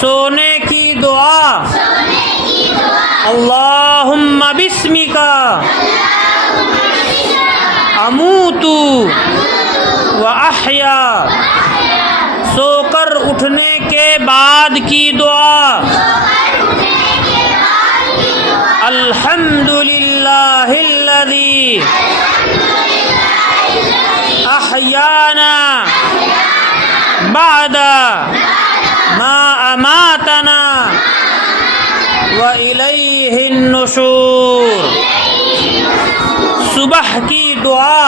सोने की दुआ अल्लाहुम्मा बिस्मिका अमूतु व अहया। सोकर उठने के बाद की दुआ अल्हम्दुलिल्लाहिल्लज़ी अहयाना बादा मा अमातना व इलैहिन नुशूर। सुबह की दुआ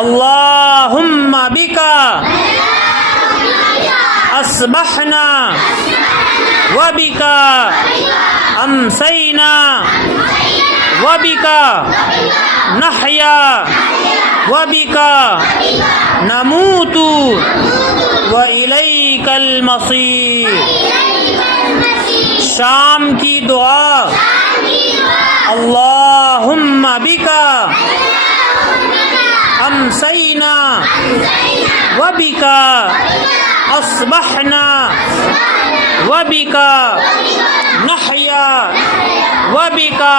अल्लाहुम्मा बिका अस्बहना व बिका अमसैना व बिका नहया व बिका नमूतु व इलैकल मसीर। शाम की दुआ अल्लाहुम्मा बिका अमसैना व बिका अस्बहना व बिका नहया व बिका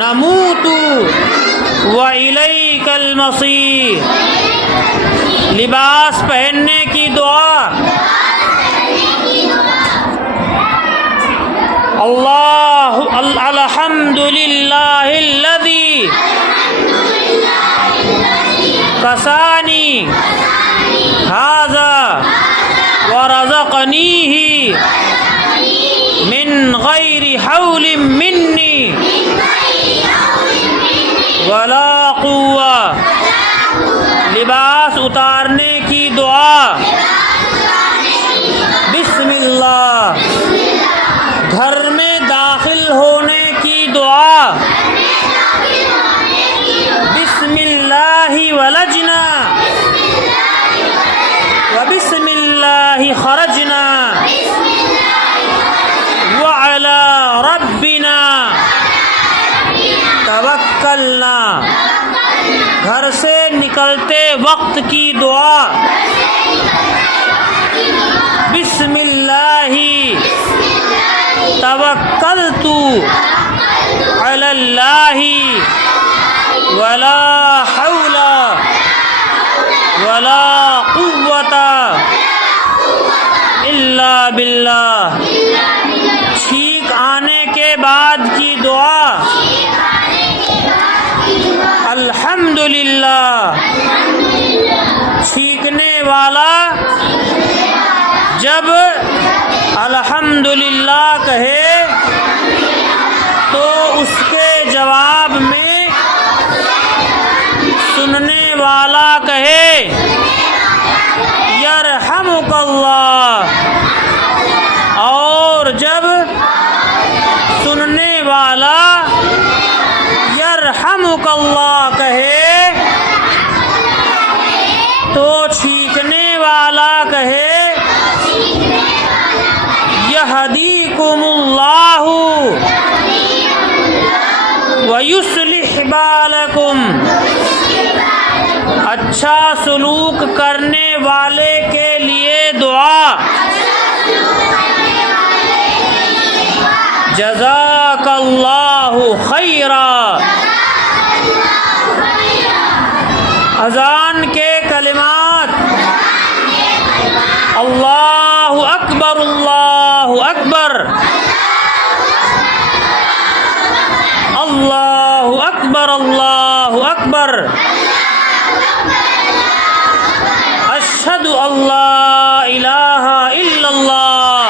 नमूतु व इलैकल मसीर। लिबास पहनने की दुआ अल्हम्दुलिल्लाहिल्लज़ी कसानी हाज़ा व रज़क़नीही मिन गैरि हौलिन मिन्नी वला कुव्वा। लिबास उतारने की दुआ बिस्मिल्लाह। घर में दाखिल होने की दुआ बिस्मिल्लाहि वलजना व बिस्मिल्लाहि खरजना व अला रब्बिना तवक्कलना। घर से निकलते वक्त की दुआ बिस्मिल्लाहि तवक्कलतु अलल्लाहि वला हौला वला कुव्वता इल्ला बिल्लाह। छींक आने के बाद की दुआ अल्हम्दुलिल्लाह। छींकने वाला जब अल्हम्दुलिल्लाह कहे तो उसके जवाब में सुनने वाला कहे यरहमुकल्लाह। और जब सुनने वाला यरहमुकल्लाह कहे तो छींकने वाला कहे यहदीकुमुल्लाहु व युस्लिह बालकुम। अच्छा सलूक करने वाले के लिए दुआ जज़ाकल्लाहु खैरा। अज़ान के कलिमात अल्लाहु अकबर अल्लाहु अकबर अल्लाहु अकबर अल्लाहु अकबर। अशहदु अल्ला इलाहा इल्लल्लाह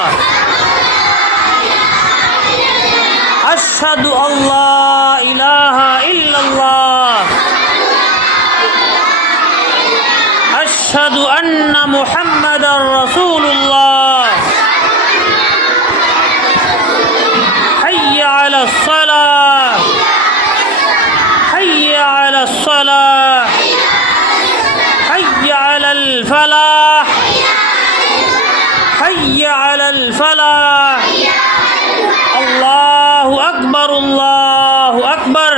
अशहदु अल्ला इलाहा इल्लल्लाह अशहदु अन्ना मुहम्मदर रसूलुल्लाह। हय्या अलस सलाह हय्या अलस सलाह हय्या अलल फलाह हय्या अलल फलाह। अल्लाहु अकबर अल्लाहु अकबर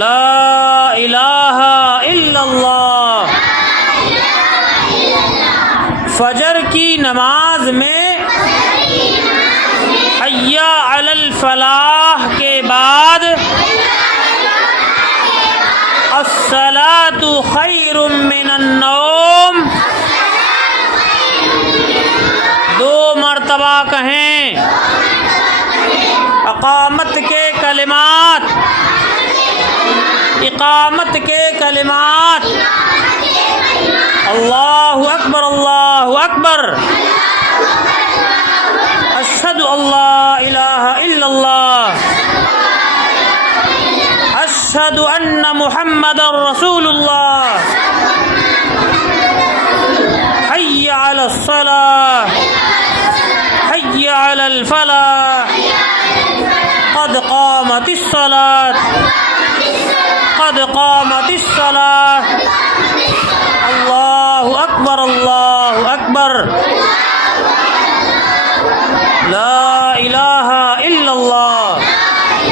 ला इलाहा इल्लल्लाह। फजर की नमाज में हय्या अलल फलाह के बाद अस्सलातु खैरुम मिनन नौम 2 मरतबा कहें। इकामत के कलिमात, इकामत के कलिमात अल्लाहु अकबर अल्लाहु अकबर, अशहदु अल्ला इलाहा इल्लल्लाह, अशहदु अन्ना मुहम्मदर रसूलुल्लाह, हय्या अलस सलाह हय्या अलल फलाह, क़द क़ामतिस सलात क़द क़ामतिस सलाह, अल्लाहु अकबर ला